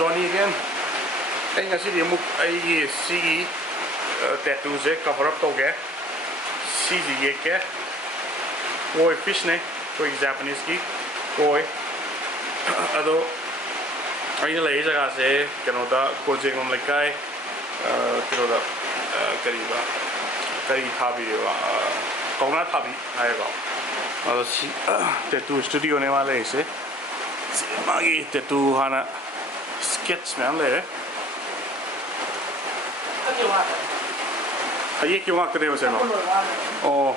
Johnny again. I think I see the muk I see tattoos cover up to get. See the yeke. Koi fish ne. Koi Japanese ki. Koi. Ado. I know like I say, Canada, Konjengbam Leikai, Canada, Kariba, Thabi, Kouna Thabi, I go. Tattoo studio ne wale se. Magi tattoo hana sketch man le. Aye क्यों आते रहे वैसे ना? ओ.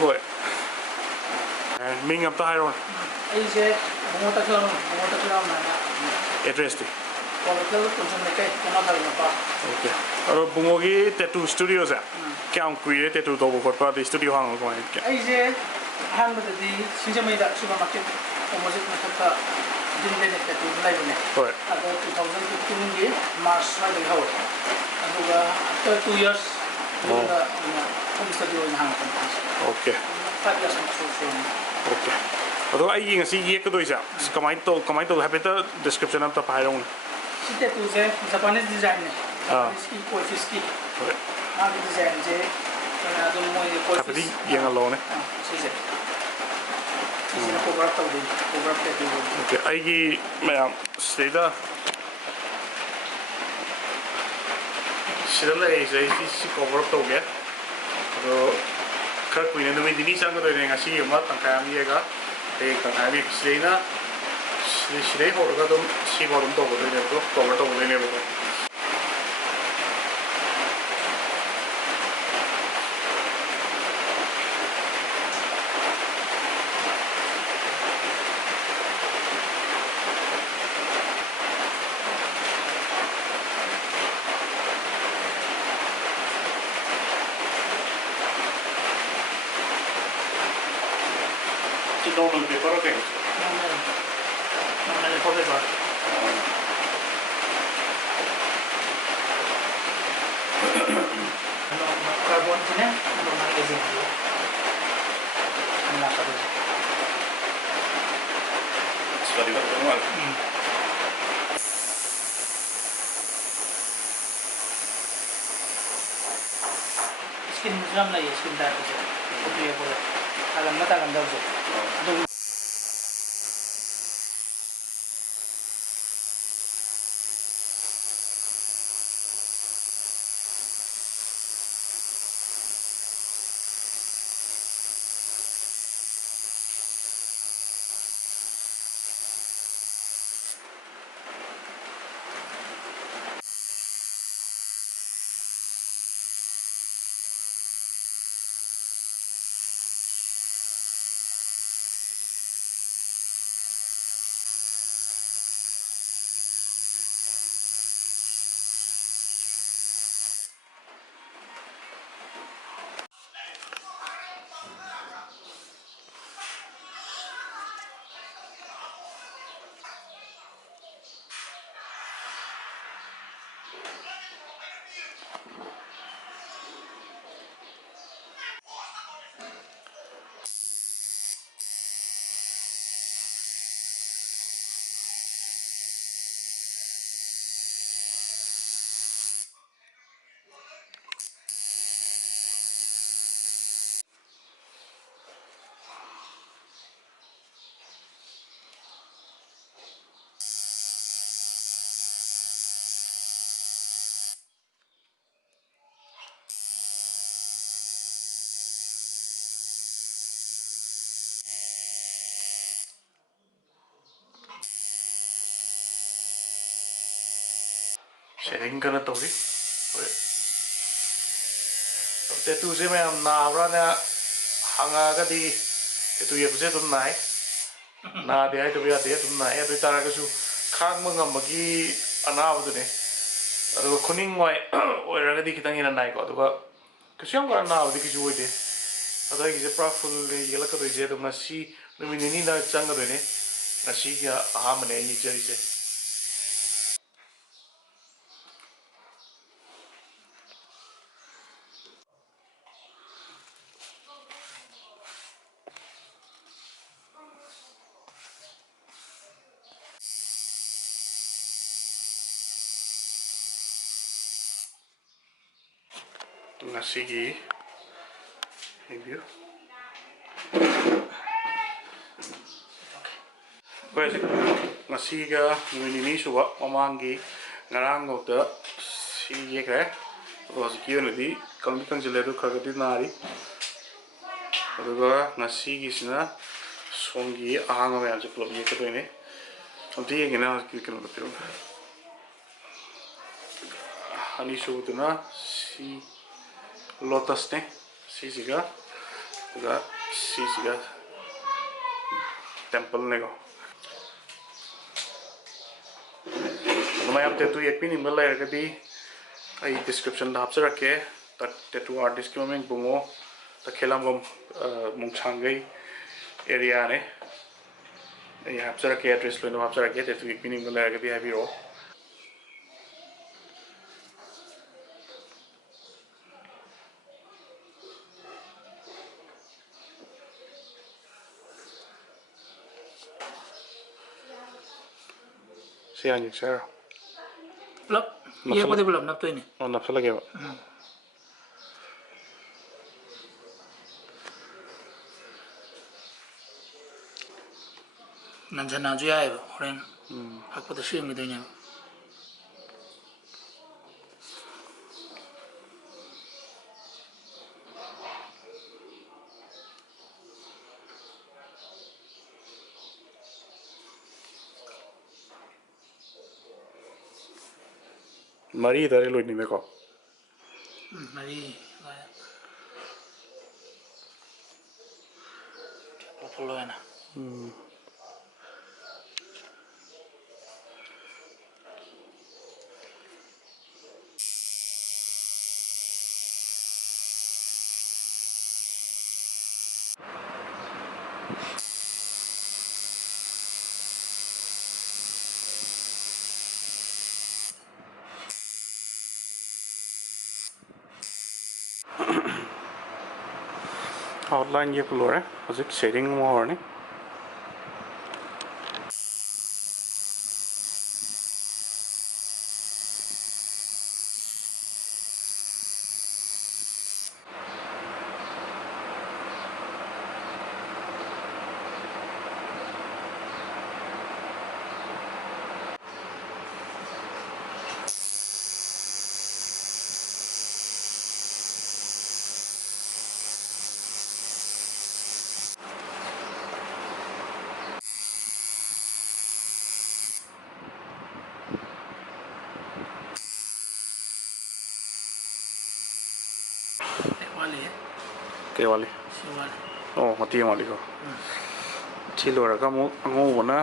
Good. And Ming up the high road. Bungo Takhellambam address di. Kwakeithel Konjengbam Leikai Okay. Aur Bungo ki tattoo studios hai. Kya hum koi tattoo to wo kar pa studio hang ko hai kya? Aise han bade di Sinjamaida supermarket opposite na thakka dinle tattoo lai bane. Right. Ado 2015 ge March ma de hawo. Aduga after 2 years aduga home studio in hang kan. Okay. 5 years so. Okay. Aduh, I ingin si ye kedua isa. Kamai tu habis description apa apa hayong. Si tattoo je Japanese design ne. Japanese ki koi fish ki. Mak design je. Ado mo ye koi fish. Tapi yang alone ne. Si je. Si na cover up tahu, cover up tattoo. Okay. I macam sida. Sida lah si cover up tahu ke. Aduh, kalau kau ini tu mesti sang kedua ni ngasih yang mat tangkai ambil ga. एक तंग पिछले ना श्री होगा तो सी गौरम तो बोले ने तो कवर तो बोले ने बोलो normal paper okay normal paper carbon punya normal resin dulu kenapa dulu sekali kan normal skin muslim lah ya skin type aja itu ya boleh alam mata alam daun sharing करना तो भी अब tattoo से मैं नावरा ने हंगा का दी tattoo ये पुसे तुम नाई ना दे आई तो भी आते तुम नाई तो इतारा कसु खांग मंगम बगी अनाव तो ने अरे खुनिंग वाई और रगड़ी कितनी ना नाई को तो कसु हम करना नाव दी किसी वो दे अरे किसी प्राफुल ये लगा तो इसे तो नसी नमीनी ना चंग तो ने नसी क्या आम ने ये चीज़ से ngasigi review. Pues ngasiga nini suwa mamangi ngarang ngota si yekre roziki onadi kangbi kangjeledu khagadi nari aduga ngasigi sina songi ahanga mayam se club yekadone amti yengena ki kilo piro ani subutuna si lotus ne si siga temple nego mayam tattoo yek pini mala ergadi ai description da hapsa rakhe tattoo artist ki mameng Bungo Takhellambam mungchangai area ne ai hapsa rakhe address loina hapsa rakhe tattoo yek pini mala ergadi habiro siang yek sir Belum, iya putih belum naftu ini. oh nafsa lagi pak Nanti nanti ya, orang aku tuh sih gitu nya. mari dari lo ini meko Mari, puluh enak. outline ye keluar hojik shading more ni Wali ya, ke wali si wali. oh mati wali ko thi lora ka mu ango bona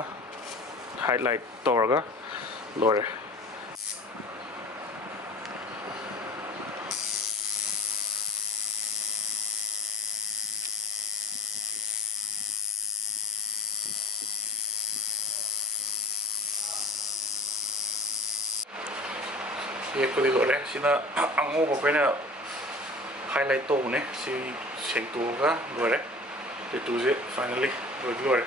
highlight torga lore ye ko di lore sina ango ko pena highlight to ne si seng to ga lore te tu je finally lore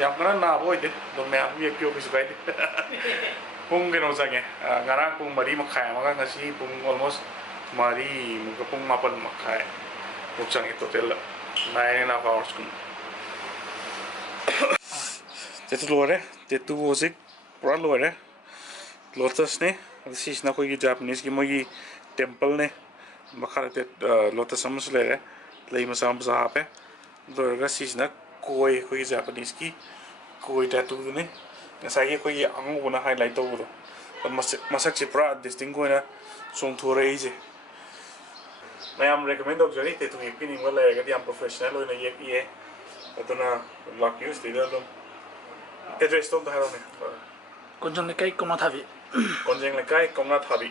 yang kana na boy de do me am ye pyo bis bai de pung ke no sange ngara pung mari makhai ma ga ngasi pung almost mari muka pung mapan makhai pung sange total 9.5 hours kun te lore te tu music pura lore lotus ne this is na koi Japanese ki mogi temple ne makhara te lotus amus le lei masam sa pe dorga sis na koi Japanese ki koi tattoo ne ngasai ye koi angu na highlight to do masak chi pra distinct na song thore je mayam recommend dog jari te tu pini wala ga diam professional na ye ye atuna lock use de do address to da ne Konjengbam Kouna Thabi. Leikai Kouna Thabi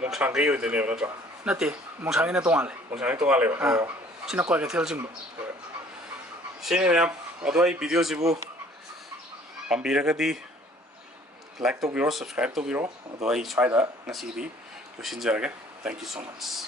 mungchangai yo de ne na tra Nanti, mau cari nih tuan le. mungchangai to ale ba Cina Kwakeithel jengbo. sini mayam adoi video sibu pambiragadi like to biro subscribe to biro adoi try da ngasi di lushin jarage thank you so much